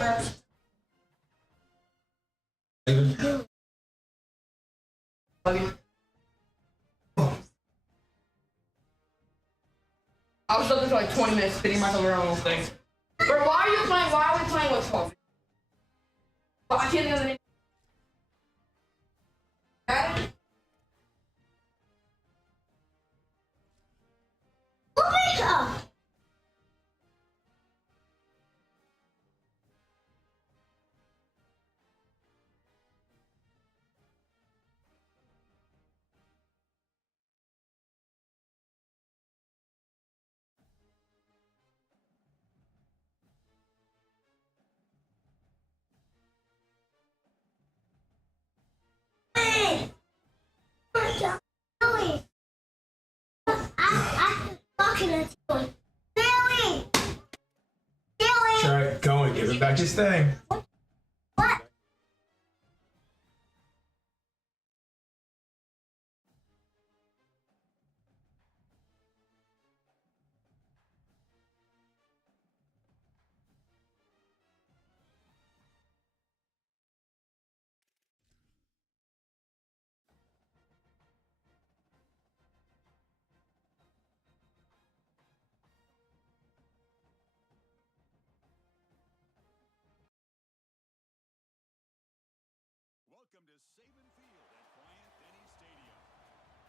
I was looking for like 20 minutes spitting myself around those things. Bro, why are you playing? Why are we playing with 12? I can't get the name. Try it. Go and give it back his thing. Welcome to Saban Field at Bryant-Denny Stadium.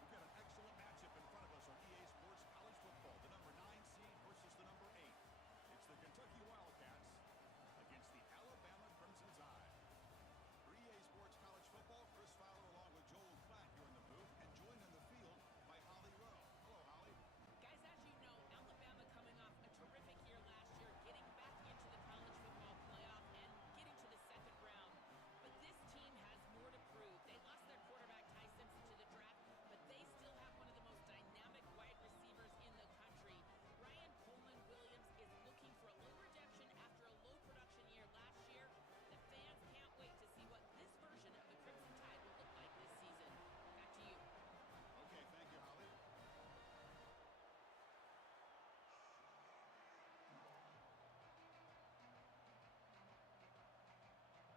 We've got an excellent matchup in front of us on EA Sports College Football. The number 9 seed versus the number 8. It's the Kentucky Wildcats against the Alabama Crimson Tide. For EA Sports College Football, Chris Fowler along with Joel Klatt here in the booth and joined in the field by Holly Rowe. Hello, Holly. Guys, as you know, Alabama coming off a terrific year last year, getting back into the college football playoff and getting to the second round. But this team has more to prove. They lost their quarterback, Ty Simpson, to the draft, but they still have one of the most dynamic wide receivers in the country. Ryan Coleman-Williams is looking for a little redemption after a low production year last year. The fans can't wait to see what this version of the Crimson Tide will look like this season. Back to you. Okay, thank you, Holly.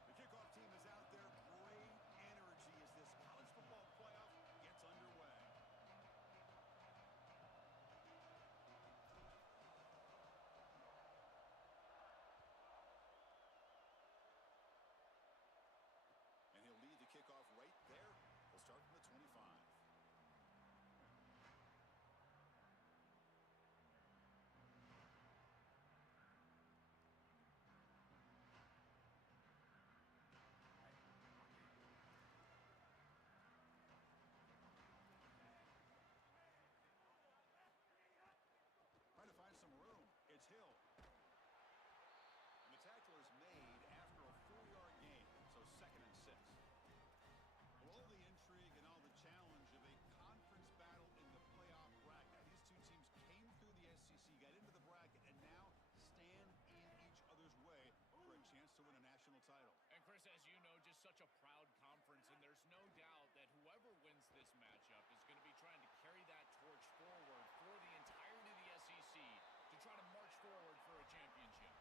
The kickoff team is out there. Great energy as this college football playoff gets underway. And he'll lead the kickoff right there. We'll start from the 25. Trying to find some room. It's Hill. And the tackle is made after a 4-yard gain, so 2nd and 6. Well, all the intrigue and all the challenge of a conference battle in the playoff bracket. These two teams came through the SEC, got into the bracket, and now stand in each other's way for a chance to win a national title. And Chris, as you know, just such a proud conference, and there's no doubt that whoever wins this matchup is going to be trying to carry that torch forward for the entirety of the SEC to try to march forward for a championship.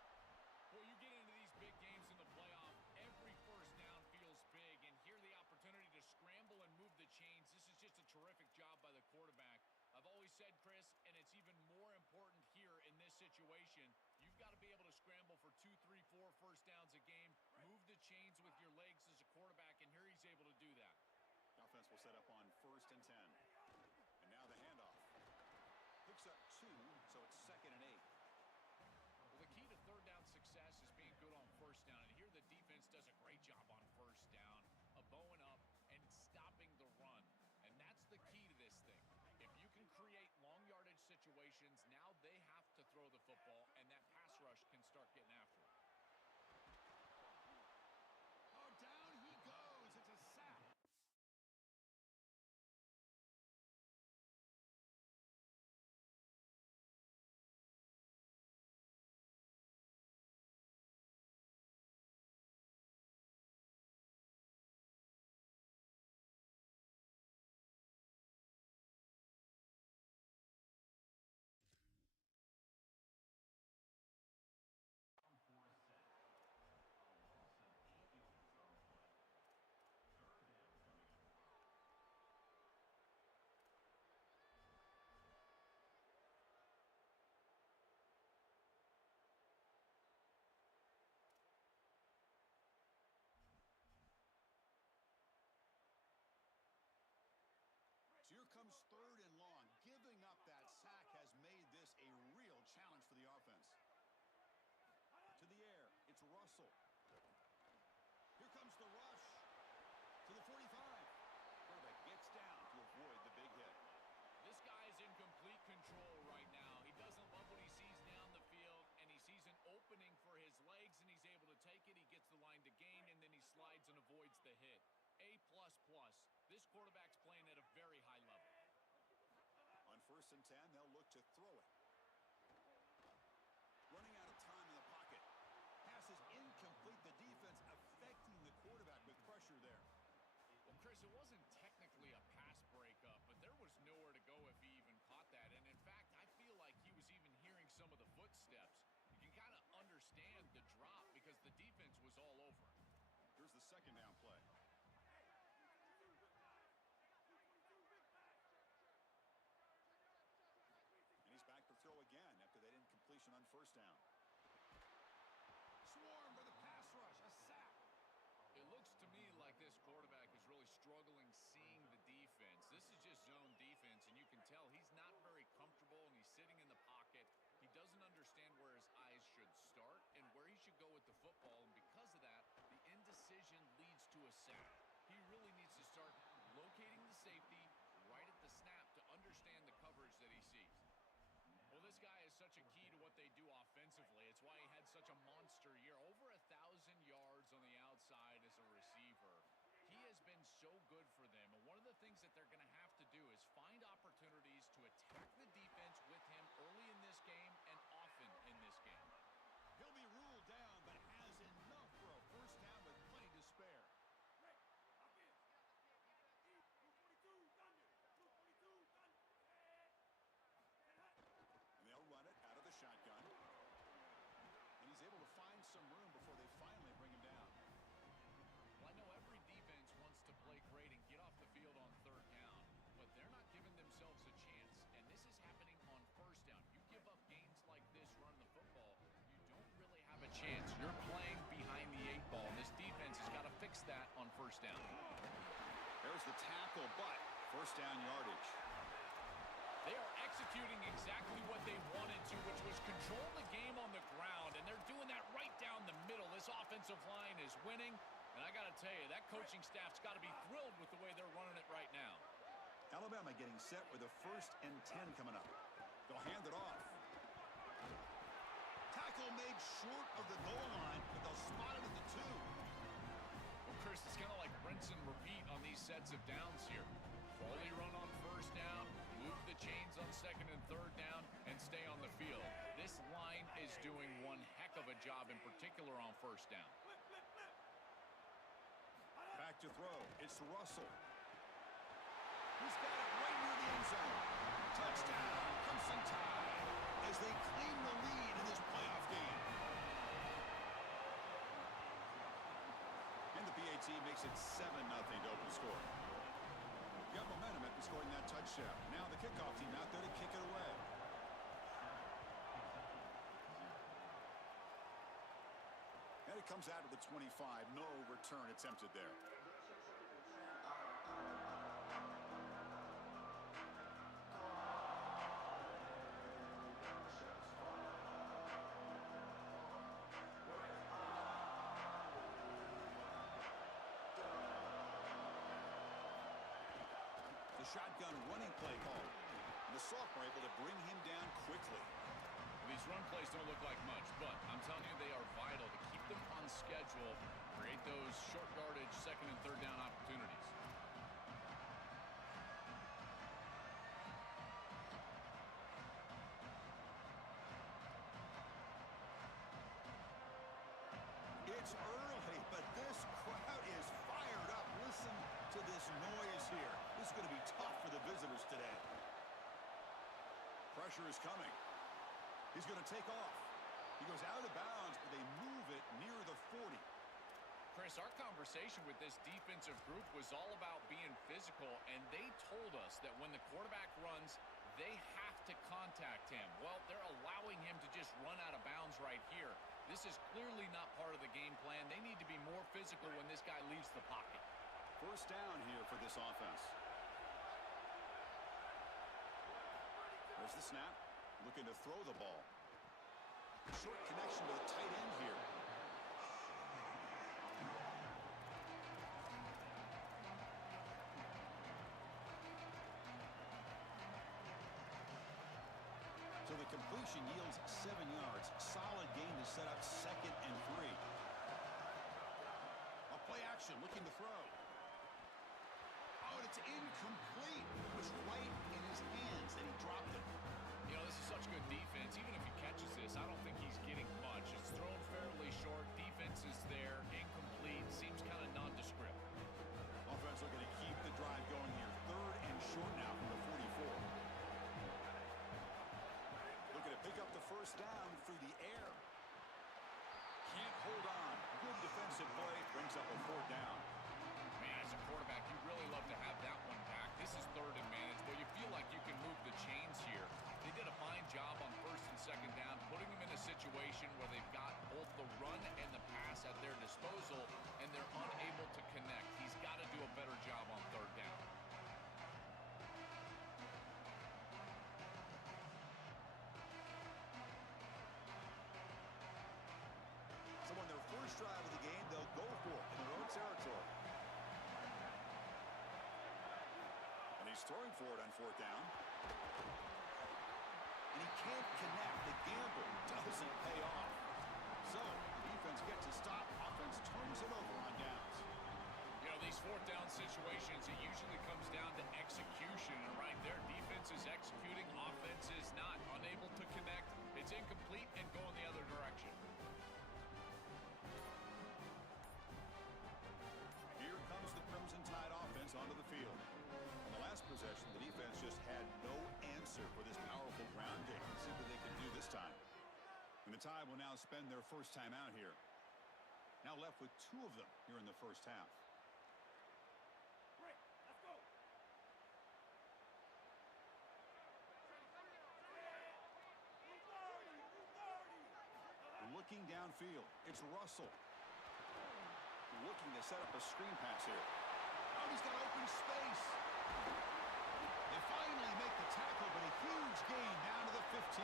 Well, you get into these big games in the playoff, every first down feels big, and here the opportunity to scramble and move the chains. This is just a terrific job by the quarterback. I've always said, Chris, and it's even more important here in this situation, you've got to be able to scramble for 2, 3, 4 first downs a game, move the chains with your legs as a quarterback, and here he's able to do that. Offense will set up on 1st and 10. And now the handoff. Picks up 2, so it's 2nd and 8. Well, the key to third down success is being good on first down, and here the defense does a great job on first down, bowing up and stopping the run, and that's the key to this thing. If you can create long yardage situations, now they have to throw the football, and that pass rush can start getting after it. Oh, down he goes. It's a sack. goes 3rd and long. Giving up that sack has made this a real challenge for the offense. To the air, it's Russell. Here comes the rush to the 45. Quarterback gets down to avoid the big hit. This guy's in complete control right now. He doesn't love what he sees down the field, and he sees an opening for his legs, and he's able to take it. He gets the line to gain, and then he slides and avoids the hit. A++. This quarterback's playing at a very high level. On 1st and 10, they'll look to throw it. Running out of time in the pocket. Pass is incomplete. The defense affecting the quarterback with pressure there. Well, Chris, it wasn't technically a pass breakup, but there was nowhere to go if he even caught that. And, in fact, I feel like he was even hearing some of the footsteps. You can kind of understand the drop because the defense was all over him. Here's the 2nd down play. And he's back to throw again after that incompletion on 1st down. Swarm by the pass rush, a sack. It looks to me like this quarterback is really struggling seeing the defense. This is just zone defense, and you can tell he's not very comfortable, and he's sitting in the pocket. He doesn't understand where his eyes should start and where he should go with the football, and because of that, the indecision leads to a sack. He really needs to start locating the safety right at the snap to understand the coverage that he sees. Well, this guy is such a key to what they do offensively. It's why he had such a monster year. Over 1,000 yards on the outside as a receiver. He has been so good for them. And one of the things that they're going to have to do is find opportunities to attack the defense with him early in this game and often in this game. He'll be ruled down, but has enough for a 1st down with plenty to spare. And they'll run it out of the shotgun. And he's able to find some room before they finally bring him down. Well, I know every defense wants to play great and get off the field on 3rd down, but they're not giving themselves a chance, and this is happening on 1st down. You give up gains like this running the football, you don't really have a chance. You're playing behind the 8 ball, and this defense has got to fix that on 1st down. There's the tackle, but 1st down yardage. They are executing exactly what they wanted to, which was control the game on the ground, and they're doing that right down the middle. This offensive line is winning, and I got to tell you, that coaching staff's got to be thrilled with the way they're running it right now. Alabama getting set with a 1st and 10 coming up. They'll hand it off. Tackle made short of the goal line, but they'll spot it at the 2. Well, Chris, it's kind of like rinse and repeat on these sets of downs here. Quality run on 1st down, move the chains on 2nd and 3rd down, and stay on the field. This line is doing one heck of a job, in particular on 1st down. Back to throw. It's Russell. He's got it right near the end zone. Touchdown, Crimson Tide, as they claim the lead in this playoff game. And the PAT makes it 7-0 to open the score. Got momentum after scoring that touchdown. Now the kickoff team out there to kick it away. And it comes out of the 25. No return attempted there. The shotgun running play call. And the sophomore able to bring him down quickly. These run plays don't look like much, but I'm telling you, they are vital to keep them on schedule, create those short yardage 2nd and 3rd down opportunities. It's early, but this crowd is fired up. Listen to this noise here. This is going to be tough for the visitors today. Pressure is coming. He's going to take off. He goes out of bounds, but they move it near the 40. Chris, our conversation with this defensive group was all about being physical, and they told us that when the quarterback runs, they have to contact him. Well, they're allowing him to just run out of bounds right here. This is clearly not part of the game plan. They need to be more physical when this guy leaves the pocket. 1st down here for this offense. There's the snap. Looking to throw the ball. Short connection to the tight end here. So the completion yields 7 yards. Solid gain to set up 2nd and 3. A play action looking to throw. Oh, and it's incomplete. It was right in his hands and he dropped it. You know, this is such good defense. Even if he catches this, I don't think he's getting much. It's thrown fairly short. Defense is there. Incomplete. Seems kind of nondescript. Offense looking to keep the drive going here. 3rd and short now from the 44. Looking to pick up the first down through the air. Can't hold on. Good defensive play. Brings up a 4th down. Man, as a quarterback, you really love to have that one back. This is 3rd and managed, where you feel like you can move the chains here. They did a fine job on 1st and 2nd down, putting them in a situation where they've got both the run and the pass at their disposal, and they're unable to connect. He's got to do a better job on 3rd down. So on their first drive of the game, they'll go for it in their own territory. And he's throwing for it on 4th down. And he can't connect. The gamble doesn't pay off. So defense gets a stop. Offense turns it over on downs. You know, these 4th down situations, it usually comes down to execution. And right there, defense is executing. Offense is not. Unable to connect. It's incomplete and going the other direction. Here comes the Crimson Tide offense onto the field. On the last possession, the defense just had no answer for this powerful ground game. Let's see what they can do this time. And the Tide will now spend their first time out here. Now left with 2 of them here in the first half. Looking downfield, it's Russell. Looking to set up a screen pass here. Oh, he's got open space. They finally make the tackle, but a huge gain down to the 15.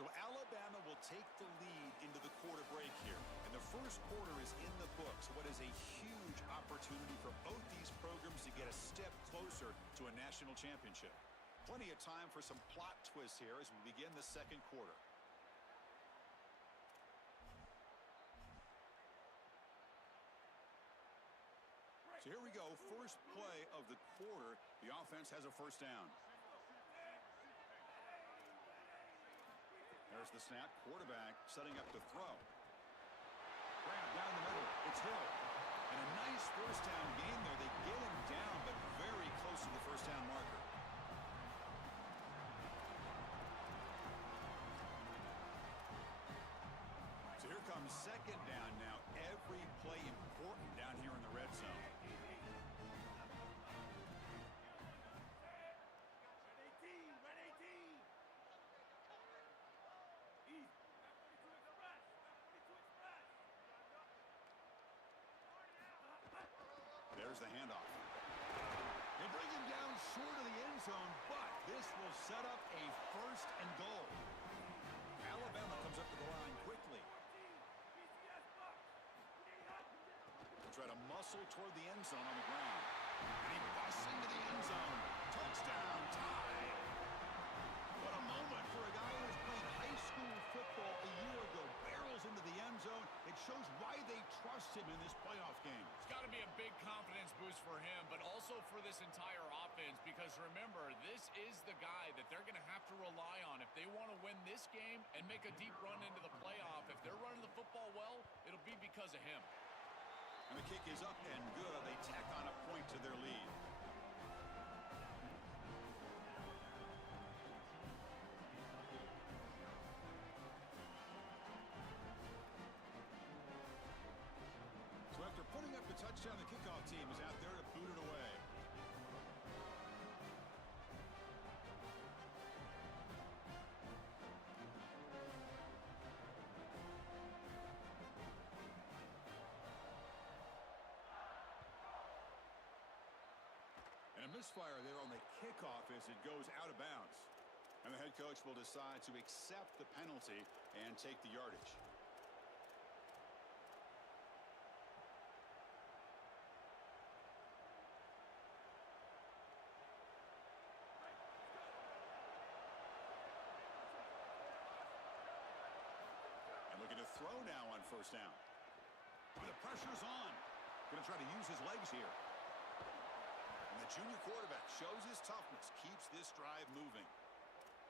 So Alabama will take the lead into the quarter break here. And the first quarter is in the books. What is a huge opportunity for both these programs to get a step closer to a national championship. Plenty of time for some plot twists here as we begin the second quarter. So here we go. First play of the quarter. The offense has a first down. There's the snap. Quarterback setting up to throw. Grab down the middle. It's Hill. And a nice first down gain there. They get him down, but very close to the first down marker. So here comes 2nd down now. Every play important down here in the red zone. There's the handoff. They bring him down short of the end zone, but this will set up a 1st and goal. Alabama comes up to the line quickly. They try to muscle toward the end zone on the ground. And he busts into the end zone. Touchdown, Tide. What a moment for a guy who was playing high school football a year ago. Barrels into the end zone. It shows why they trust him in this playoff game. It's got to be a big confidence boost for him, but also for this entire offense, because remember, this is the guy that they're going to have to rely on if they want to win this game and make a deep run into the playoff. If they're running the football well, it'll be because of him. And the kick is up and good. They tack on a point to their lead. So after putting up the touchdown, the kickoff team is out there to boot it away. And a misfire there on the kickoff as it goes out of bounds. And the head coach will decide to accept the penalty and take the yardage. And looking to throw now on first down. And the pressure's on. Going to try to use his legs here. And the junior quarterback shows his toughness, keeps this drive moving.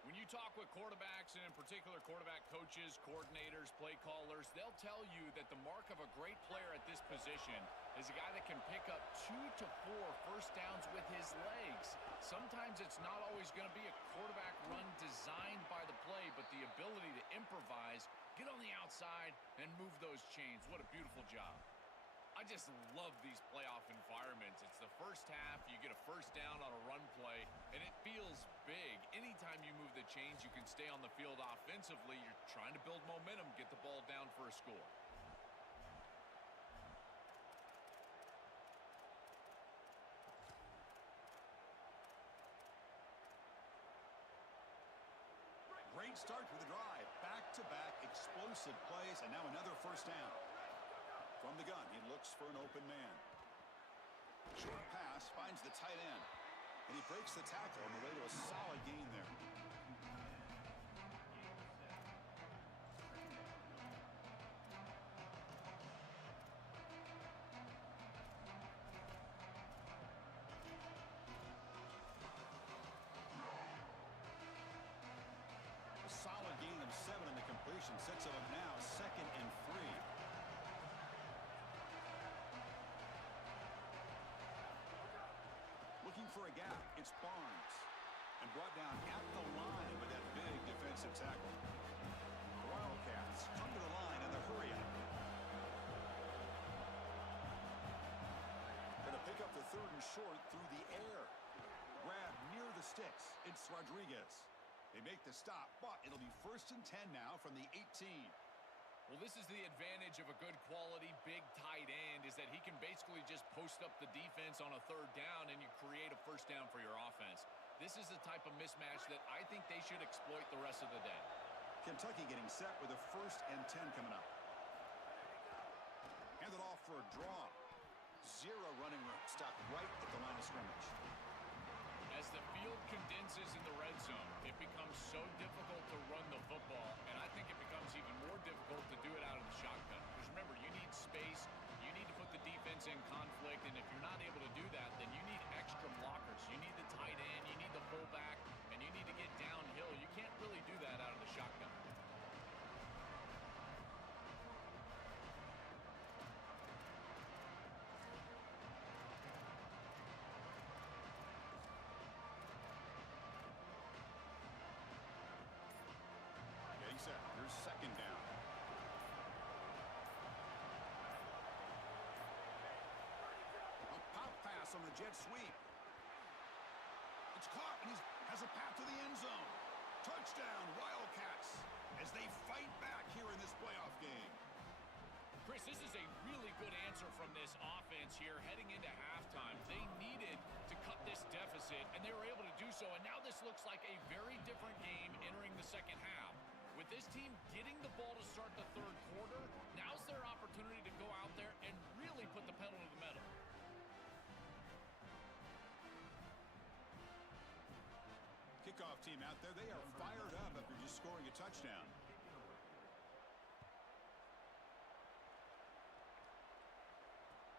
When you talk with quarterbacks, and in particular quarterback coaches, coordinators, play callers, they'll tell you that the mark of a great player at this position is a guy that can pick up 2 to 4 first downs with his legs. Sometimes it's not always going to be a quarterback run designed by the play, but the ability to improvise, get on the outside, and move those chains. What a beautiful job. I just love these playoff environments. It's the first half, you get a first down on a run play, and it feels big. Anytime you move the chains, you can stay on the field offensively. You're trying to build momentum, get the ball down for a score. Great start to the drive. Back-to-back explosive plays, and now another first down. From the gun, he looks for an open man. Short pass finds the tight end. And he breaks the tackle on the way to a solid gain there. A solid gain of 7 in the completion. Sets him up now, 2nd and 3. Looking for a gap, it's Barnes. And brought down at the line with that big defensive tackle. The Wildcats come to the line in the hurry-up. Going to pick up the 3rd and short through the air. Grab near the sticks. It's Rodriguez. They make the stop, but it'll be 1st and 10 now from the 18. Well, this is the advantage of a good quality big tight end, is that he can basically just post up the defense on a 3rd down and you create a first down for your offense. This is the type of mismatch that I think they should exploit the rest of the day. Kentucky getting set with a 1st and 10 coming up. Hand it off for a draw. 0 running room. Stopped right at the line of scrimmage. As the field condenses in the red zone, it becomes so difficult to run the football, and I think it becomes even more difficult to do it out of the shotgun. Because remember, you need space, you need to put the defense in conflict, and if you're not able to do that, then you need extra blockers. You need the tight end, you need the fullback, and you need to get downhill. You can't really do that out of the shotgun. Set. Here's 2nd down. A pop pass on the jet sweep. It's caught, and he has a path to the end zone. Touchdown, Wildcats, as they fight back here in this playoff game. Chris, this is a really good answer from this offense here heading into halftime. They needed to cut this deficit, and they were able to do so, and now this looks like a very different game entering the second half. With this team getting the ball to start the 3rd quarter, now's their opportunity to go out there and really put the pedal to the metal. Kickoff team out there, they are fired up after just scoring a touchdown.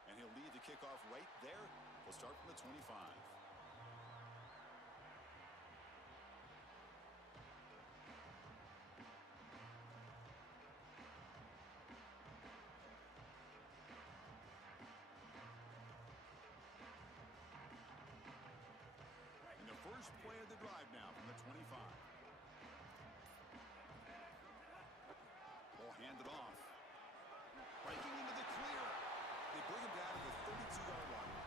And he'll lead the kickoff right there. We'll start from the 25. First play of the drive now from the 25. Ball handed off. Breaking into the clear. They bring him down to the 32-yard line.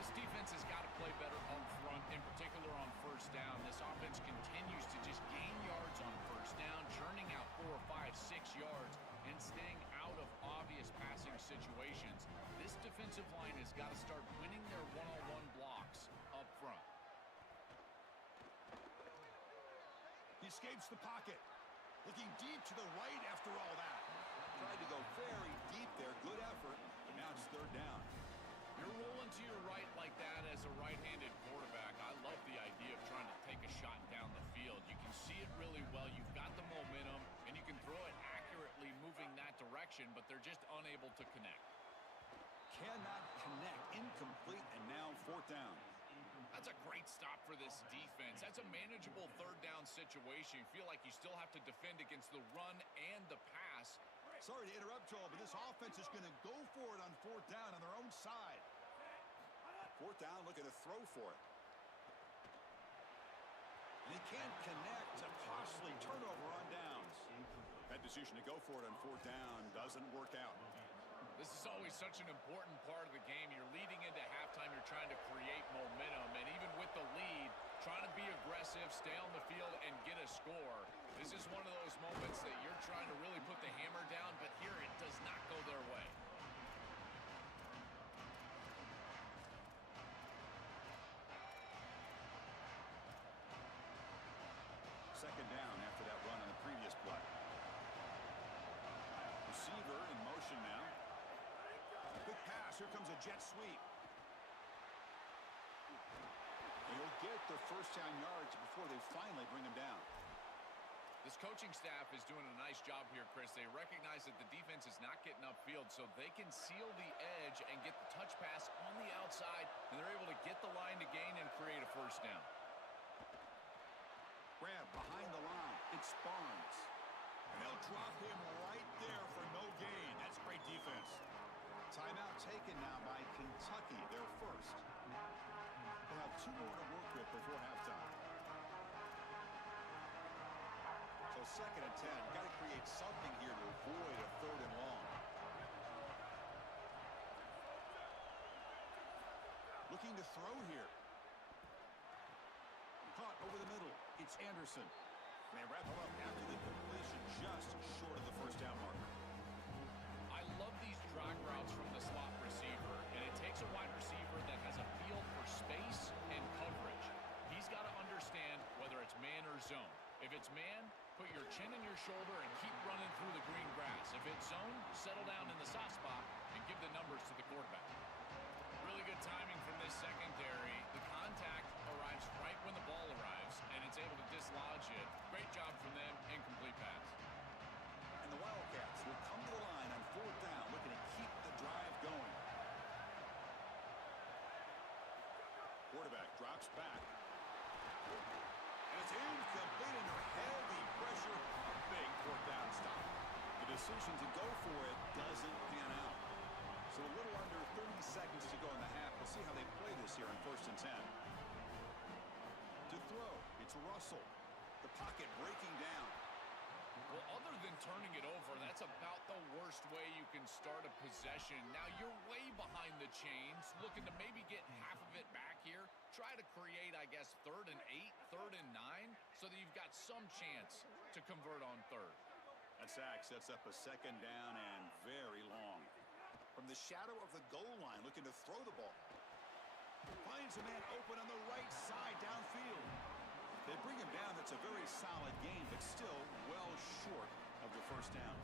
This defense has got to play better up front, in particular on first down. This offense continues to just gain yards on first down, churning out 4, 5, 6 yards, and staying out of obvious passing situations. This defensive line has got to start winning their one-on-one blocks up front. He escapes the pocket. Looking deep to the right after all that. Tried to go very deep there. Good effort. But now it's third down. You're rolling to your right like that as a right-handed quarterback. I love the idea of trying to take a shot down the field. You can see it really well. You've got the momentum, and you can throw it accurately moving that direction, but they're just unable to connect. Cannot connect. Incomplete, and now fourth down. That's a great stop for this defense. That's a manageable third down situation. You feel like you still have to defend against the run and the pass. Sorry to interrupt, Joel, but this offense is going to go for it on fourth down on their own side. Fourth down, looking to throw for it. And he can't connect. A costly turnover on downs. That decision to go for it on fourth down doesn't work out. This is always such an important part of the game. You're leading into halftime. You're trying to create momentum. And even with the lead, trying to be aggressive, stay on the field, and get a score. This is one of those moments that you're trying to really put the hammer down, but here it does not go their way. Second down after that run on the previous play. Receiver in motion now. Quick pass. Here comes a jet sweep. And he'll get the first down yards before they finally bring him down. This coaching staff is doing a nice job here, Chris. They recognize that the defense is not getting upfield, so they can seal the edge and get the touch pass on the outside, and they're able to get the line to gain and create a first down. Grab behind the line. It's Barnes. And they'll drop him right there for no gain. That's great defense. Timeout taken now by Kentucky, their first. They'll have 2 more to work with before halftime. So second and 10. Got to create something here to avoid a third and long. Looking to throw here. Caught over the middle. It's Anderson. They wrap him up after the completion, just short of the first down marker. I love these drag routes from the slot receiver, and it takes a wide receiver that has a feel for space and coverage. He's got to understand whether it's man or zone. If it's man, put your chin in your shoulder and keep running through the green grass. If it's zone, settle down in the soft spot and give the numbers to the quarterback. Really good timing from this secondary. The contact arrives right when the ball arrives, and it's able to dislodge it. Great job from them. Incomplete pass. And the Wildcats will come to the line on fourth down, looking to keep the drive going. Quarterback drops back. And it's incomplete under heavy pressure. A big fourth down stop. The decision to go for it doesn't pan out. So a little under 30 seconds to go in the half. We'll see how they play this here on first and 10. To throw, it's Russell. The pocket breaking down. Well, other than turning it over, that's about the worst way you can start a possession. Now, you're way behind the chains, looking to maybe get half of it back here. Try to create, I guess, 3rd and 8, 3rd and 9, so that you've got some chance to convert on third. That sack sets up a second down and very long. From the shadow of the goal line, looking to throw the ball. Finds a man open on the right side downfield. They bring him down. That's a very solid game, but still well short of the first down.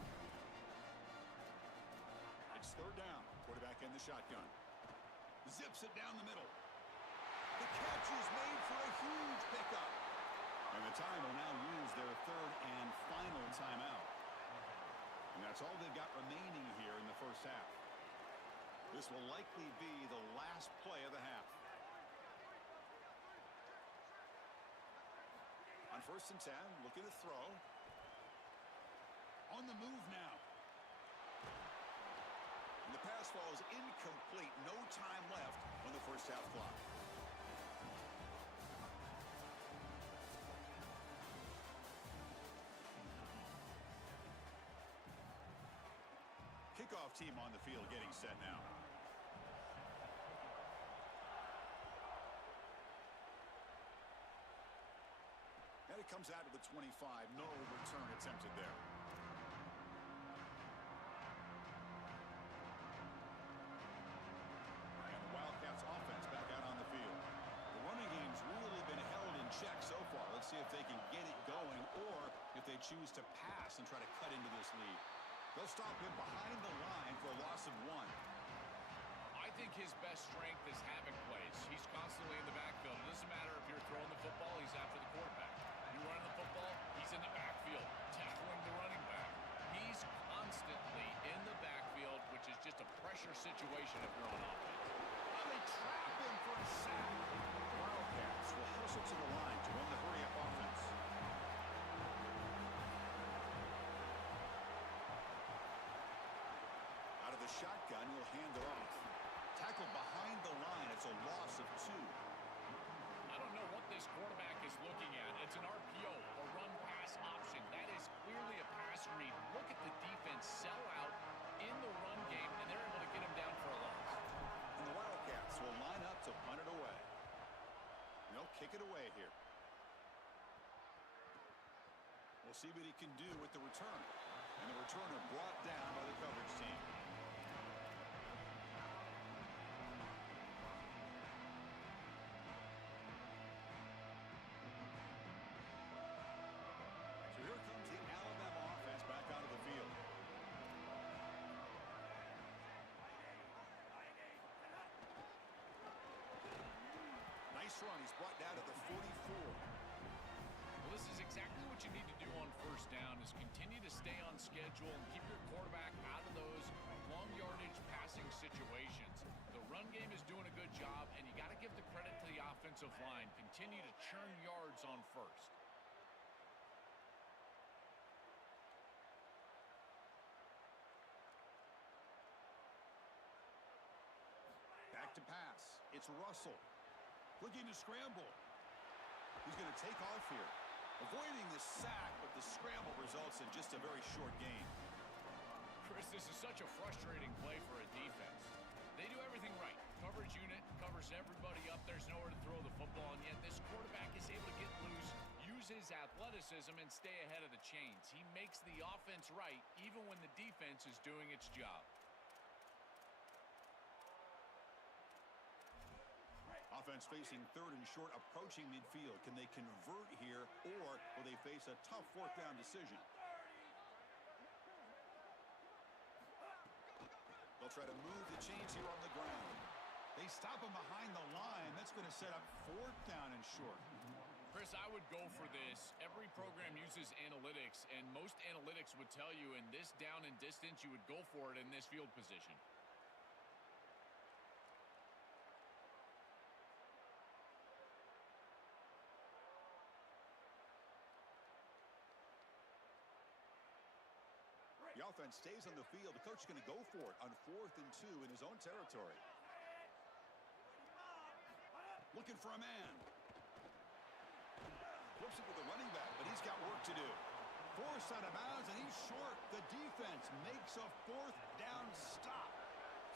It's third down. Quarterback in the shotgun. Zips it down the middle. The catch is made for a huge pickup. And the time will now use their third and final timeout. And that's all they've got remaining here in the first half. This will likely be the last play of the half. On first and 10, looking to throw. On the move now. And the pass falls incomplete. No time left on the first half clock. Kickoff team on the field getting set now. It comes out to the 25. No return attempted there. And the Wildcats offense back out on the field. The running game's really been held in check so far. Let's see if they can get it going or if they choose to pass and try to cut into this lead. They'll stop him behind the line for a loss of 1. I think his best strength is having plays. He's constantly in the backfield. It doesn't matter if you're throwing the football, he's after the quarterback. You run the football, he's in the backfield, tackling the running back. He's constantly in the backfield, which is just a pressure situation if you're on offense. And they trap him for a sack. The Wildcats will hustle to the line to run the hurry-up offense. Out of the shotgun, he'll hand it off. Tackled behind the line. It's a loss of 2. I don't know what this quarterback is looking at. It's an RPO, a run-pass option. That is clearly a pass read. Look at the defense sell out in the run game, and they're able to get him down for a loss. And the Wildcats will line up to punt it away. They'll kick it away here. We'll see what he can do with the return. And the returner brought down by the coverage team. So here comes the Alabama offense back onto the field. Nice run. He's brought down to the 44. Well, this is exactly what you need to do on first down is continue to stay on schedule and keep your quarterback out of those long yardage passing situations. The run game is doing a good job, and you got to give the credit to the offensive line. Continue to churn yards on first. Back to pass. It's Russell. Looking to scramble. He's going to take off here. Avoiding the sack, but the scramble results in just a very short gain. Chris, this is such a frustrating play for a defense. They do everything right. Coverage unit covers everybody up. There's nowhere to throw the football, and yet this quarterback is able to get loose, use his athleticism, and stay ahead of the chains. He makes the offense right, even when the defense is doing its job. Offense facing third and short, approaching midfield. Can they convert here, or will they face a tough fourth down decision? They'll try to move the chains here on the ground. They stop him behind the line. That's going to set up fourth down and short. Chris, I would go for this. Every program uses analytics, and most analytics would tell you in this down and distance, you would go for it in this field position. The offense stays on the field. The coach is going to go for it on 4th and 2 in his own territory. Looking for a man. Flips it with the running back, but he's got work to do. Forced out of bounds, and he's short. The defense makes a fourth down stop.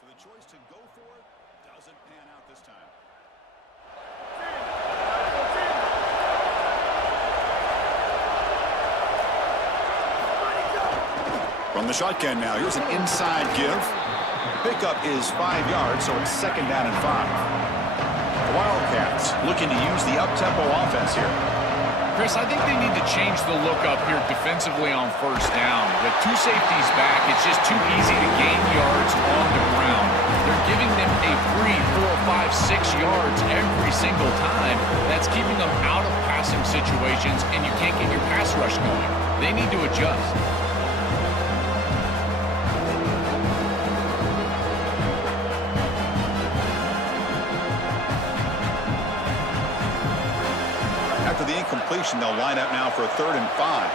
So the choice to go for it doesn't pan out this time. From the shotgun now, here's an inside give. Pickup is 5 yards, so it's 2nd down and 5. The Wildcats looking to use the up-tempo offense here. Chris, I think they need to change the look up here defensively on first down. With 2 safeties back, it's just too easy to gain yards on the ground. They're giving them a free 4, 5, 6 yards every single time. That's keeping them out of passing situations, and you can't get your pass rush going. They need to adjust. After the incompletion, they'll line up now for a 3rd and 5.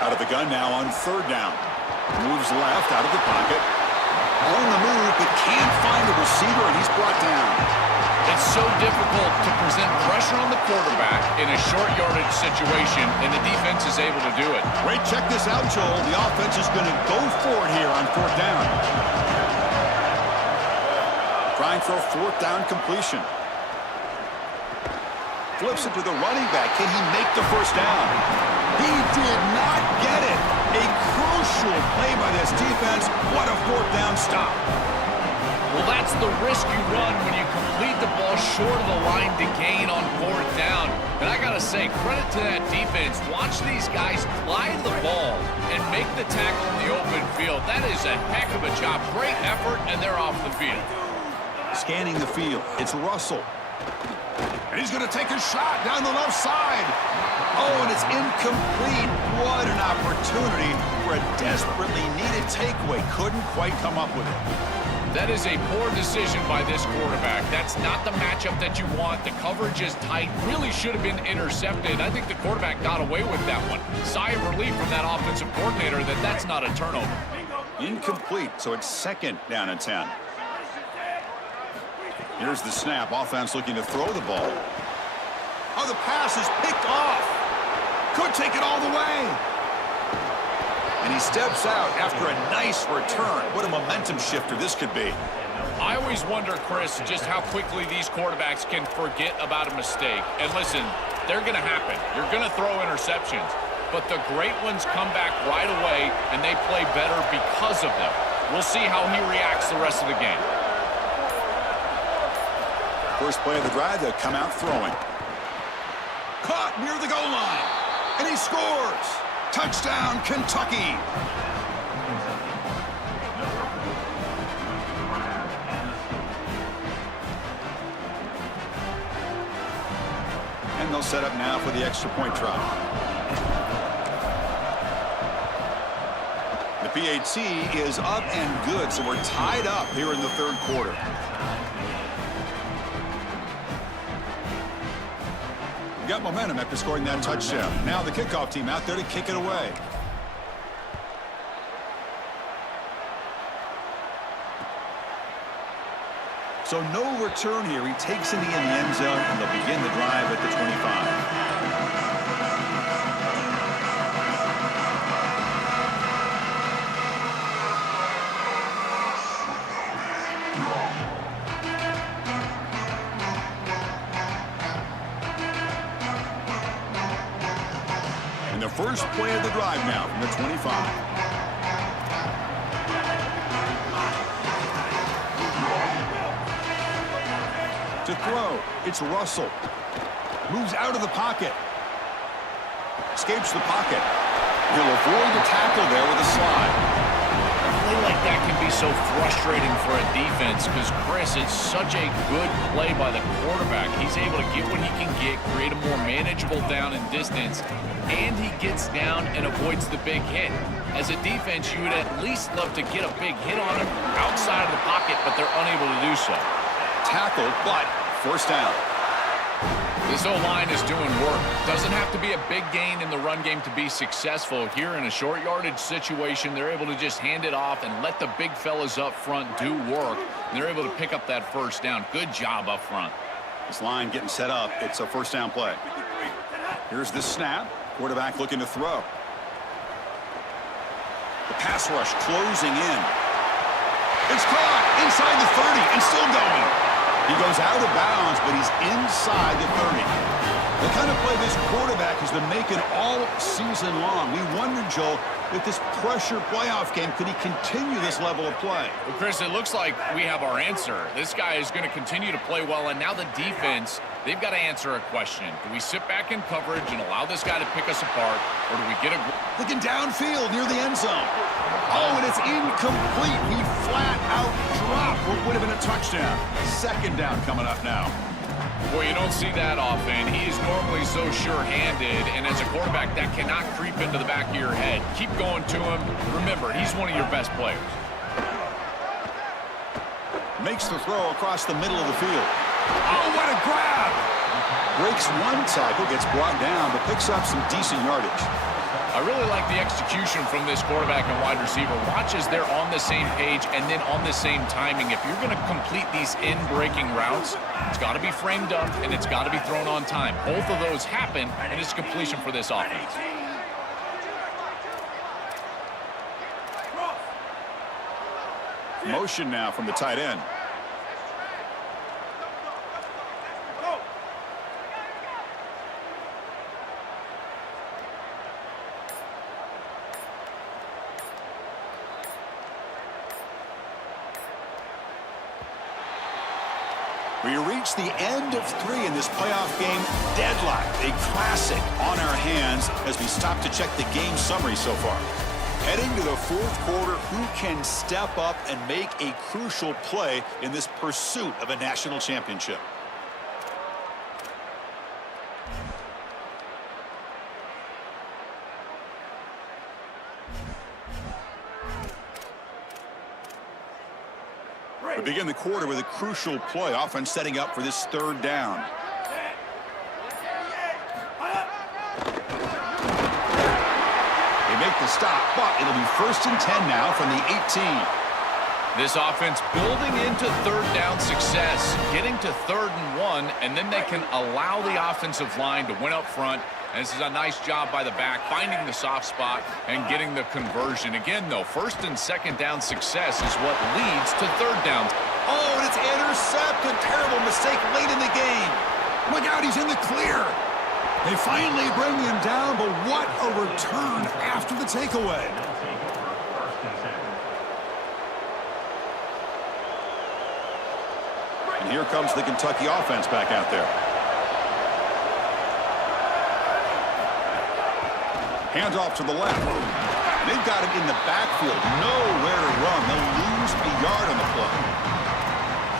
Out of the gun now on 3rd down. Moves left out of the pocket. On the move, but can't find the receiver, and he's brought down. It's so difficult to present pressure on the quarterback in a short yardage situation, and the defense is able to do it. Wait, check this out, Joel. The offense is going to go for it here on 4th down. line for a 4th down completion. Flips it to the running back. Can he make the first down? He did not get it. A crucial play by this defense. What a 4th down stop. Well, that's the risk you run when you complete the ball short of the line to gain on 4th down. And I got to say, credit to that defense. Watch these guys glide the ball and make the tackle in the open field. That is a heck of a job. Great effort, and they're off the field. Scanning the field. It's Russell. And he's going to take a shot down the left side. Oh, and it's incomplete. What an opportunity for a desperately needed takeaway. Couldn't quite come up with it. That is a poor decision by this quarterback. That's not the matchup that you want. The coverage is tight. Really should have been intercepted. I think the quarterback got away with that one. Sigh of relief from that offensive coordinator that that's not a turnover. Incomplete, so it's 2nd down and 10. Here's the snap. Offense looking to throw the ball. Oh, the pass is picked off. Could take it all the way. And he steps out after a nice return. What a momentum shifter this could be. I always wonder, Chris, just how quickly these quarterbacks can forget about a mistake. And listen, they're going to happen. You're going to throw interceptions. But the great ones come back right away, and they play better because of them. We'll see how he reacts the rest of the game. First play of the drive, they'll come out throwing. Caught near the goal line. And he scores. Touchdown, Kentucky. And they'll set up now for the extra point try. The PAT is up and good, so we're tied up here in the 3rd quarter. Got momentum after scoring that touchdown. Now the kickoff team out there to kick it away. So no return here. He takes it in the end zone, and they'll begin the drive at the 25. First play of the drive now from the 25. To throw, it's Russell. Moves out of the pocket. Escapes the pocket. He'll avoid the tackle there with a slide. A play like that can be so frustrating for a defense because, Chris, it's such a good play by the quarterback. He's able to get what he can get, create a more manageable down and distance, and he gets down and avoids the big hit. As a defense, you would at least love to get a big hit on him outside of the pocket, but they're unable to do so. Tackled, but first down. This O-line is doing work. Doesn't have to be a big gain in the run game to be successful. Here in a short yardage situation, they're able to just hand it off and let the big fellas up front do work. And they're able to pick up that first down. Good job up front. This line getting set up. It's a first down play. Here's the snap. Quarterback looking to throw. The pass rush closing in. It's caught inside the 30 and still going. He goes out of bounds, but he's inside the 30. The kind of play this quarterback has been making all season long. We wondered, Joel, if this pressure playoff game, could he continue this level of play? Well, Chris, it looks like we have our answer. This guy is going to continue to play well, and now the defense, they've got to answer a question. Do we sit back in coverage and allow this guy to pick us apart, or do we get a... Looking downfield near the end zone. Oh, and it's incomplete. He flat out dropped what would have been a touchdown. Second down coming up now. Boy, you don't see that often. He is normally so sure-handed, and as a quarterback, that cannot creep into the back of your head. Keep going to him. Remember, he's one of your best players. Makes the throw across the middle of the field. Oh, what a grab! Breaks one tackle, gets brought down, but picks up some decent yardage. I really like the execution from this quarterback and wide receiver. Watch as they're on the same page and then on the same timing. If you're going to complete these in-breaking routes, it's got to be framed up and it's got to be thrown on time. Both of those happen, and it's completion for this offense. Motion now from the tight end. We reach the end of 3 in this playoff game. Deadlocked, a classic on our hands as we stop to check the game summary so far. Heading to the fourth quarter, who can step up and make a crucial play in this pursuit of a national championship? We begin the quarter with a crucial play, offense setting up for this third down. They make the stop, but it'll be 1st and 10 now from the 18. This offense building into third down success, getting to 3rd and 1, and then they can allow the offensive line to win up front. And this is a nice job by the back, finding the soft spot and getting the conversion. Again, though, 1st and 2nd down success is what leads to third down. Oh, and it's intercepted. Terrible mistake late in the game. Look out, he's in the clear. They finally bring him down, but what a return after the takeaway. And here comes the Kentucky offense back out there. Hands off to the left. They've got him in the backfield. Nowhere to run. They'll lose a yard on the play.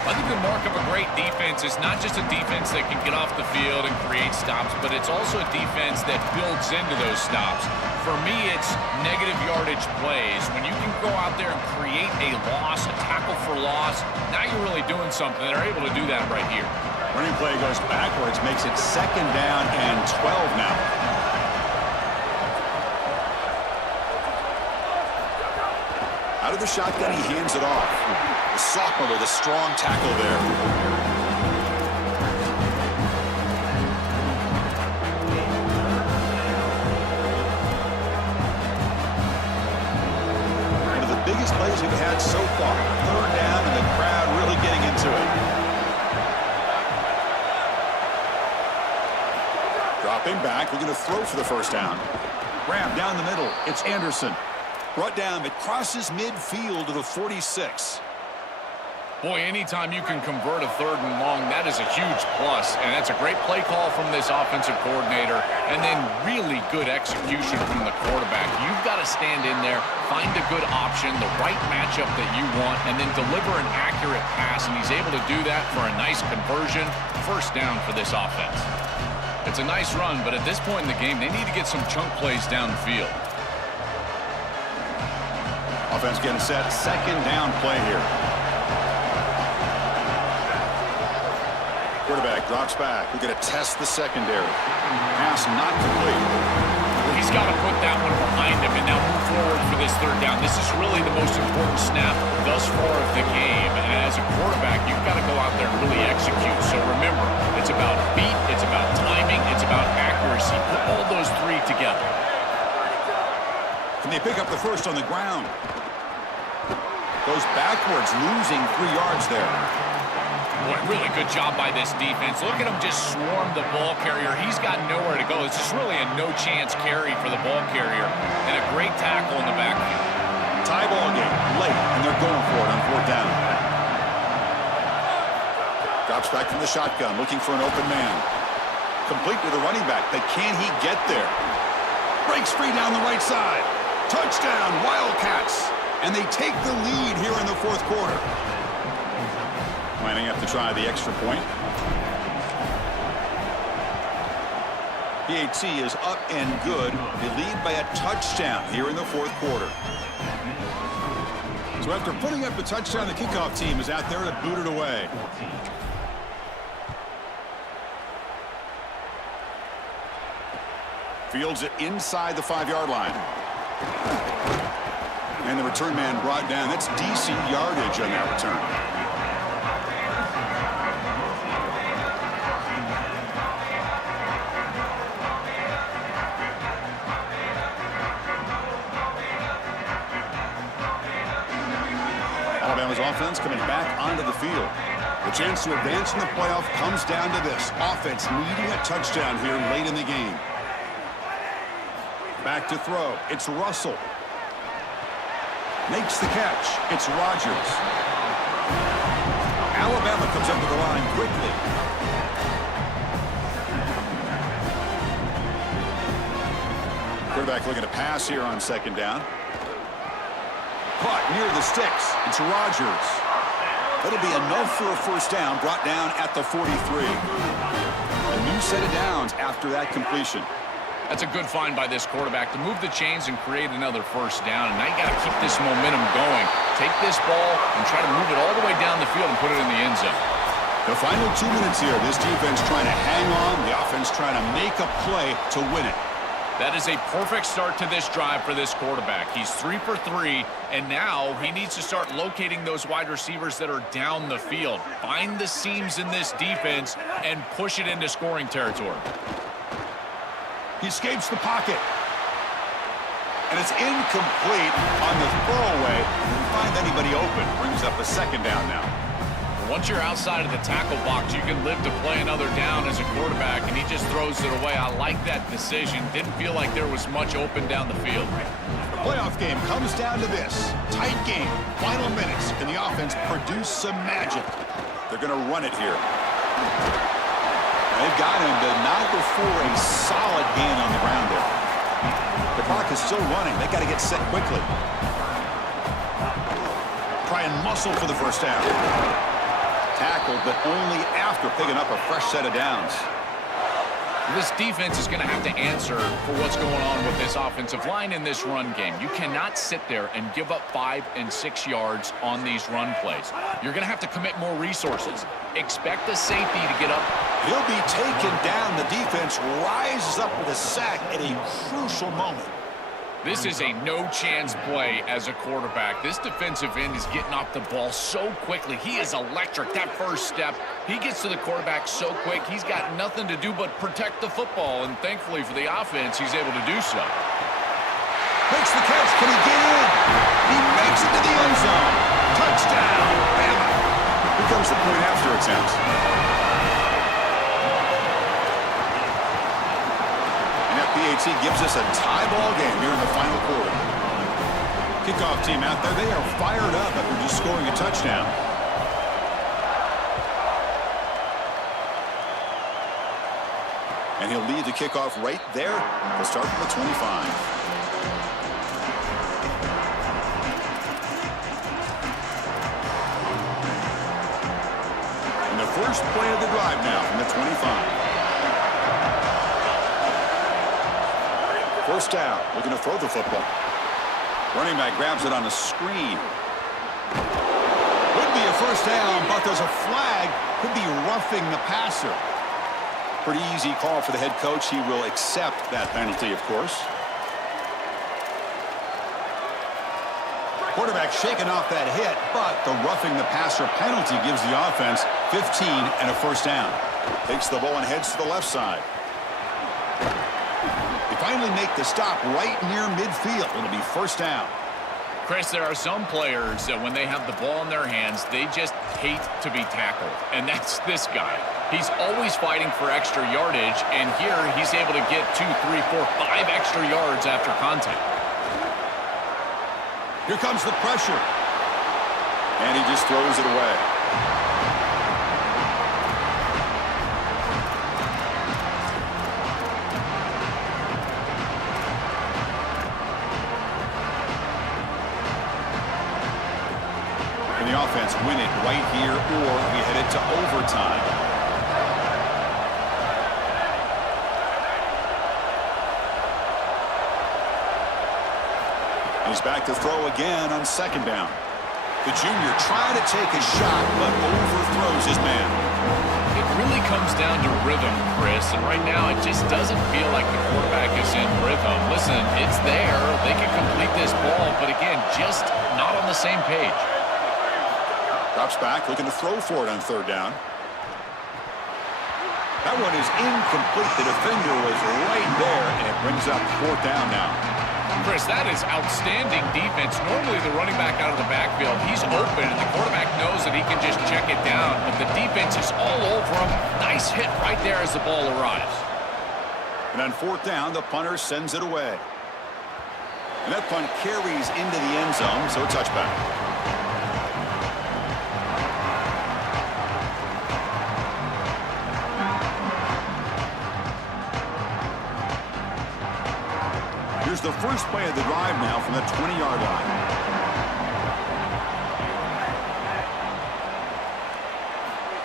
I think the mark of a great defense is not just a defense that can get off the field and create stops, but it's also a defense that builds into those stops. For me, it's negative yardage plays. When you can go out there and create a loss, a tackle for loss, now you're really doing something. They're able to do that right here. Running play goes backwards, makes it 2nd down and 12 now. Out of the shotgun, he hands it off. The sophomore with a strong tackle there. One of the biggest plays we've had so far. 3rd down, and the crowd really getting into it. Dropping back, we're going to throw for the 1st down. Grab down the middle. It's Anderson. Brought down, it crosses midfield to the 46. Boy, anytime you can convert a 3rd and long, that is a huge plus. And that's a great play call from this offensive coordinator. And then really good execution from the quarterback. You've got to stand in there, find a good option, the right matchup that you want, and then deliver an accurate pass. And he's able to do that for a nice conversion. 1st down for this offense. It's a nice run, but at this point in the game, they need to get some chunk plays down the field. Offense getting set. 2nd down play here. Quarterback drops back. We're going to test the secondary. Pass not complete. He's got to put that one behind him and now move forward for this 3rd down. This is really the most important snap thus far of the game. And as a quarterback, you've got to go out there and really execute. So remember, it's about beat, it's about timing, it's about accuracy. Put all those 3 together. Can they pick up the 1st on the ground? Goes backwards, losing 3 yards there. Boy, really good job by this defense. Look at him just swarm the ball carrier. He's got nowhere to go. It's just really a no-chance carry for the ball carrier. And a great tackle in the backfield. Tie ball game, late, and they're going for it on 4th down. Drops back from the shotgun, looking for an open man. Complete to the running back, but can he get there? Breaks free down the right side. Touchdown, Wildcats. And they take the lead here in the 4th quarter. Lining up to try the extra point. PAT is up and good. They lead by a touchdown here in the 4th quarter. So after putting up the touchdown, the kickoff team is out there to boot it away. Fields it inside the 5-yard line. And the return man brought down. That's decent yardage on that return. Alabama's offense coming back onto the field. The chance to advance in the playoff comes down to this. Offense needing a touchdown here late in the game. Back to throw. It's Russell. Makes the catch. It's Rodgers. Alabama comes up to the line quickly. Quarterback looking to pass here on second down. Caught near the sticks. It's Rodgers. That'll be enough for a first down, brought down at the 43. A new set of downs after that completion. That's a good find by this quarterback to move the chains and create another first down. And now you got to keep this momentum going. Take this ball and try to move it all the way down the field and put it in the end zone. The final 2 minutes here. This defense trying to hang on. The offense trying to make a play to win it. That is a perfect start to this drive for this quarterback. He's 3 for 3, and now he needs to start locating those wide receivers that are down the field. Find the seams in this defense and push it into scoring territory. He escapes the pocket. And it's incomplete on the throwaway. Didn't find anybody open. Brings up a second down now. Once you're outside of the tackle box, you can live to play another down as a quarterback, and he just throws it away. I like that decision. Didn't feel like there was much open down the field. The playoff game comes down to this. Tight game. Final minutes. Can the offense produce some magic? They're going to run it here. They've got him, but not before a solid gain on the ground there. The clock is still running. They got to get set quickly. Try and muscle for the first down. Tackled, but only after picking up a fresh set of downs. This defense is going to have to answer for what's going on with this offensive line in this run game. You cannot sit there and give up 5 and 6 yards on these run plays. You're going to have to commit more resources. Expect the safety to get up. He'll be taken down. The defense rises up with a sack at a crucial moment. This is a no-chance play as a quarterback. This defensive end is getting off the ball so quickly. He is electric. That first step, he gets to the quarterback so quick, he's got nothing to do but protect the football, and thankfully for the offense, he's able to do so. Makes the catch. Can he get in? He makes it to the end zone. Touchdown, Bama. Here comes the point after attempt. PAT gives us a tie ball game here in the final quarter. Kickoff team out there, they are fired up after just scoring a touchdown. And he'll lead the kickoff right there. They'll start from the 25. And the first play of the drive now from the 25. First down, looking to throw the football. Running back grabs it on the screen. Would be a first down, but there's a flag. Could be roughing the passer. Pretty easy call for the head coach. He will accept that penalty, of course. Quarterback shaking off that hit, but the roughing the passer penalty gives the offense 15 and a first down. Takes the ball and heads to the left side. Finally make the stop right near midfield. It'll be first down. Chris, there are some players that when they have the ball in their hands, they just hate to be tackled. And that's this guy. He's always fighting for extra yardage, and here he's able to get 2, 3, 4, 5 extra yards after contact. Here comes the pressure. And he just throws it away. The offense win it right here, or we head it to overtime. He's back to throw again on second down. The junior trying to take a shot, but overthrows his man. It really comes down to rhythm, Chris, and right now it just doesn't feel like the quarterback is in rhythm. Listen, it's there. They can complete this ball, but again, just not on the same page. Drops back, looking to throw for it on third down. That one is incomplete. The defender was right there, and it brings up fourth down now. Chris, that is outstanding defense. Normally the running back out of the backfield, he's open, and the quarterback knows that he can just check it down, but the defense is all over him. Nice hit right there as the ball arrives. And on fourth down, the punter sends it away. And that punt carries into the end zone, so a touchback. the first play of the drive now from the 20-yard line.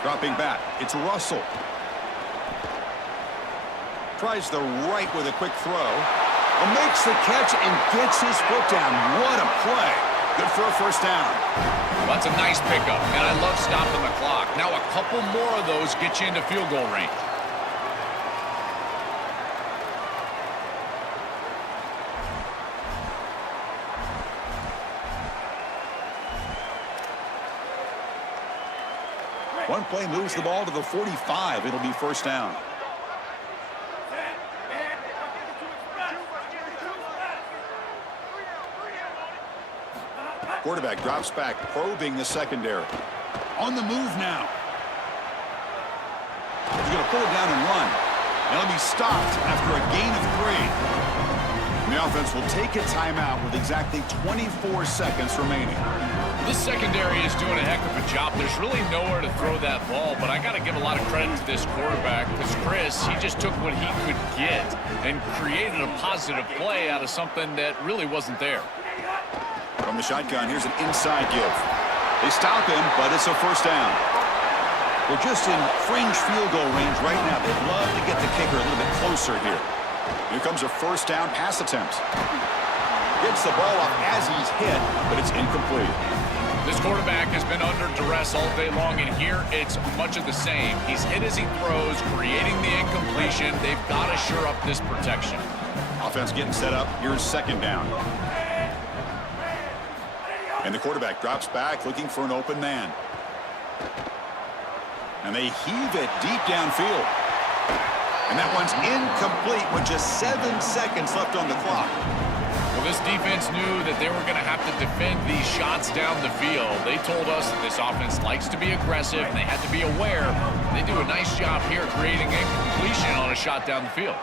Dropping back, it's Russell. Tries the right with a quick throw. Makes the catch and gets his foot down. What a play. Good for a first down. Well, that's a nice pickup, and I love stopping the clock. Now a couple more of those get you into field goal range. One play moves the ball to the 45. It'll be first down. Quarterback drops back, probing the secondary. On the move now. He's going to pull it down and run. And he'll be stopped after a gain of 3. And the offense will take a timeout with exactly 24 seconds remaining. This secondary is doing a heck of a job. There's really nowhere to throw that ball, but I got to give a lot of credit to this quarterback because Chris, he just took what he could get and created a positive play out of something that really wasn't there. From the shotgun, here's an inside give. They stop him, but it's a first down. We're just in fringe field goal range right now. They'd love to get the kicker a little bit closer here. Here comes a first down pass attempt. Gets the ball off as he's hit, but it's incomplete. This quarterback has been under duress all day long, and here it's much of the same. He's hit as he throws, creating the incompletion. They've got to shore up this protection. Offense getting set up. Here's second down. And the quarterback drops back, looking for an open man. And they heave it deep downfield. And that one's incomplete with just 7 seconds left on the clock. Well, this defense knew that they were going to have to defend these shots down the field. They told us that this offense likes to be aggressive, and they had to be aware. They do a nice job here creating incompletion on a shot down the field.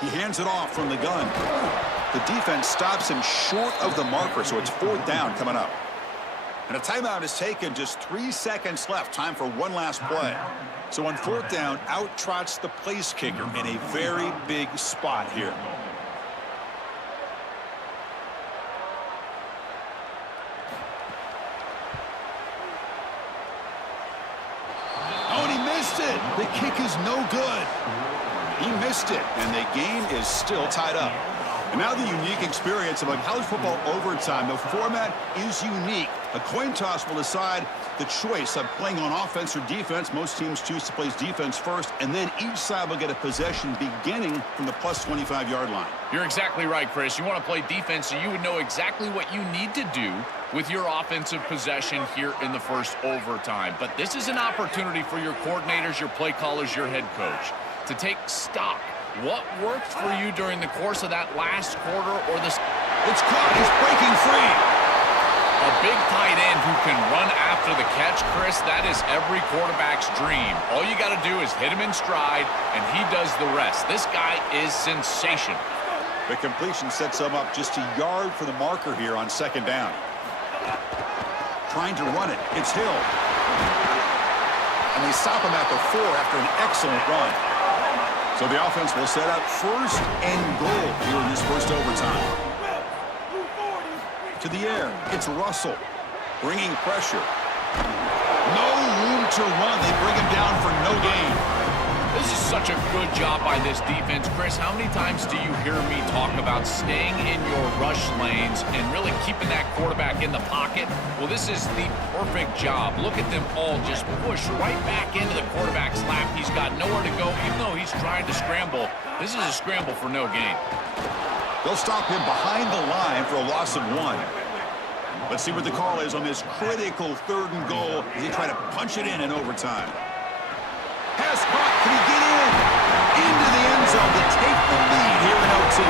He hands it off from the gun. The defense stops him short of the marker, so it's fourth down coming up. And a timeout is taken, just 3 seconds left. Time for one last play. So on fourth down, out trots the place kicker in a very big spot here. Oh, and he missed it. The kick is no good. He missed it, and the game is still tied up. And now the unique experience of a college football overtime. The format is unique. A coin toss will decide the choice of playing on offense or defense. Most teams choose to play defense first, and then each side will get a possession beginning from the plus 25-yard line. You're exactly right, Chris. You want to play defense so you would know exactly what you need to do with your offensive possession here in the first overtime. But this is an opportunity for your coordinators, your play callers, your head coach to take stock. What worked for you during the course of that last quarter or this? It's caught. He's breaking free. A big tight end who can run after the catch, Chris, that is every quarterback's dream. All you got to do is hit him in stride, and he does the rest. This guy is sensational. The completion sets him up just a yard for the marker here on second down. Trying to run it. It's Hill. And they stop him at the 4 after an excellent run. So the offense will set up first and goal here in this first overtime. To the air, it's Russell bringing pressure. No room to run. They bring him down for no gain. This is such a good job by this defense. Chris, how many times do you hear me talk about staying in your rush lanes and really keeping that quarterback in the pocket? Well, this is the perfect job. Look at them all just push right back into the quarterback's lap. He's got nowhere to go, even though he's trying to scramble. This is a scramble for no gain. They'll stop him behind the line for a loss of 1. Let's see what the call is on this critical 3rd and goal as he try to punch it in overtime. Pass caught. Can he get in? Into the end zone to take the lead here in OT.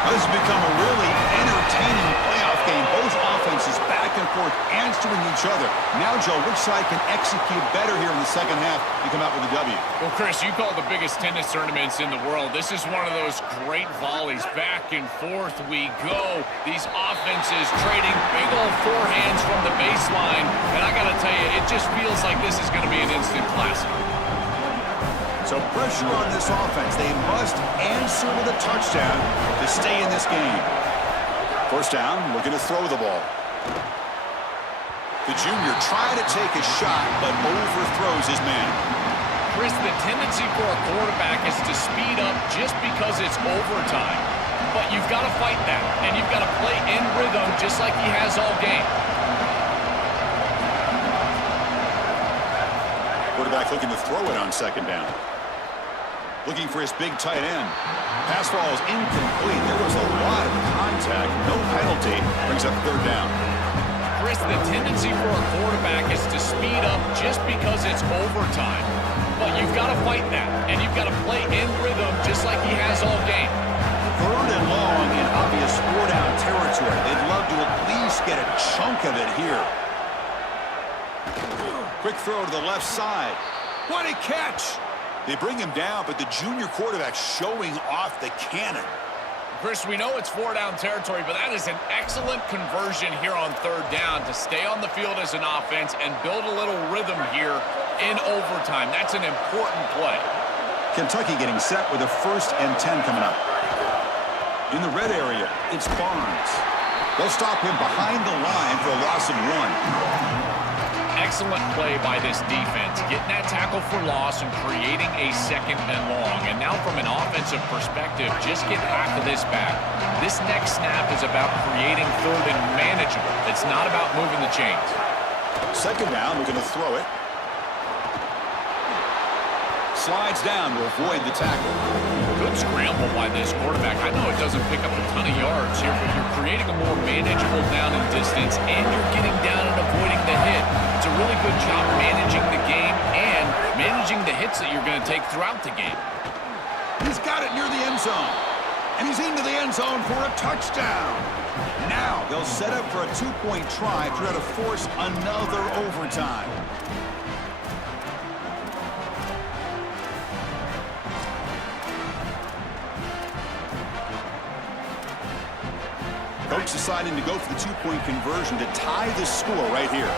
Now, this has become a really entertaining playoff game. Both offenses back and forth answering each other. Now, Joe, which side can execute better here in the second half and come out with a W? Well, Chris, you call the biggest tennis tournaments in the world. This is one of those great volleys. Back and forth we go. These offenses trading big old forehands from the baseline, and I got to tell you, it just feels like this is going to be an instant classic. So pressure on this offense. They must answer with a touchdown to stay in this game. First down, looking to throw the ball. The junior trying to take a shot, but overthrows his man. Chris, the tendency for a quarterback is to speed up just because it's overtime. But you've got to fight that, and you've got to play in rhythm just like he has all game. Quarterback looking to throw it on second down. Looking for his big tight end. Pass ball is incomplete. There was a lot of contact. No penalty. Brings up third down. Chris, the tendency for a quarterback is to speed up just because it's overtime. But you've got to fight that, and you've got to play in rhythm just like he has all game. Third and long in obvious four-down territory. They'd love to at least get a chunk of it here. Quick throw to the left side. What a catch! They bring him down, but the junior quarterback showing off the cannon. Chris, we know it's four-down territory, but that is an excellent conversion here on third down to stay on the field as an offense and build a little rhythm here in overtime. That's an important play. Kentucky getting set with a 1st and 10 coming up. In the red area, it's Barnes. They'll stop him behind the line for a loss of 1. Excellent play by this defense, getting that tackle for loss and creating a 2nd and long. And now from an offensive perspective, just get half of this back. This next snap is about creating 3rd and manageable. It's not about moving the chains. Second down, looking to throw it. Slides down to avoid the tackle. Good scramble by this quarterback. I know it doesn't pick up a ton of yards here, but you're creating a more manageable down and distance, and you're getting down and avoiding the hit. It's a really good job managing the game and managing the hits that you're going to take throughout the game. He's got it near the end zone. And he's into the end zone for a touchdown. Now they'll set up for a 2-point try to try to force another overtime. Coach deciding to go for the 2-point conversion to tie the score right here.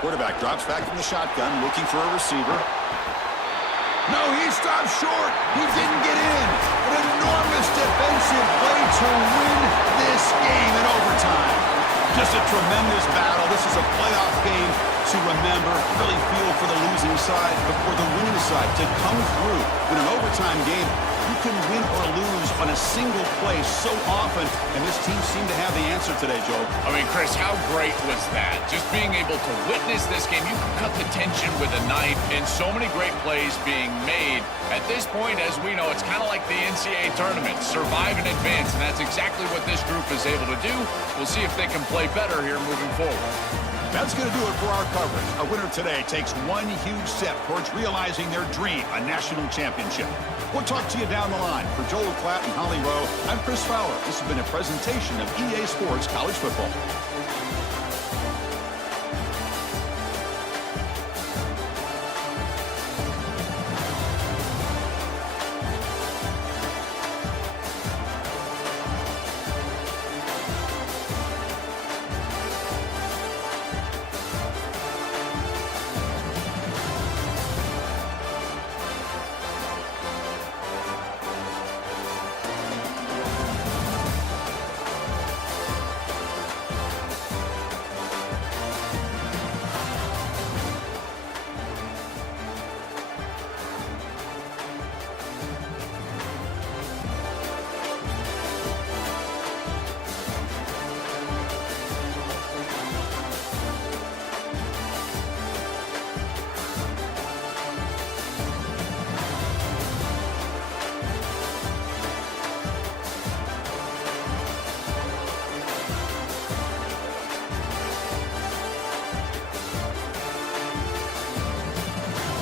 Quarterback drops back from the shotgun, looking for a receiver. No, he stopped short. He didn't get in. An enormous defensive play to win this game in overtime. Just a tremendous battle. This is a playoff game to remember. Really feel for the losing side, but for the winning side to come through in an overtime game. You can win or lose on a single play so often, and this team seemed to have the answer today, Joe. I mean, Chris, how great was that? Just being able to witness this game. You can cut the tension with a knife, and so many great plays being made. At this point, as we know, it's kind of like the NCAA tournament. Survive and advance, and that's exactly what this group is able to do. We'll see if they can play better here moving forward. That's going to do it for our coverage. A winner today takes one huge step towards realizing their dream, a national championship. We'll talk to you down the line. For Joel Klatt and Holly Rowe, I'm Chris Fowler. This has been a presentation of EA Sports College Football.